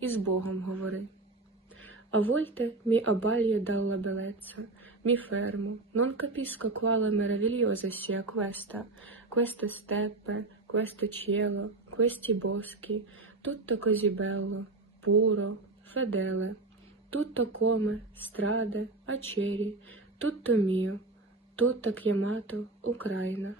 і з Богом говори. Авольте мі абальє далла белеца, мі ферму, нон капіско квала меравільйоза сія квеста, квесте степе, квесто чєло, квесті боскі, тутто козібелло, пуро, феделе, тутто коме, страде, ачері, тутто міо, тутто к'ямато, Україна,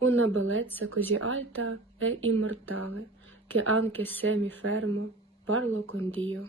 уна белеца козі альта е іммортале, ке анке семі фермо, Parlo con Dio.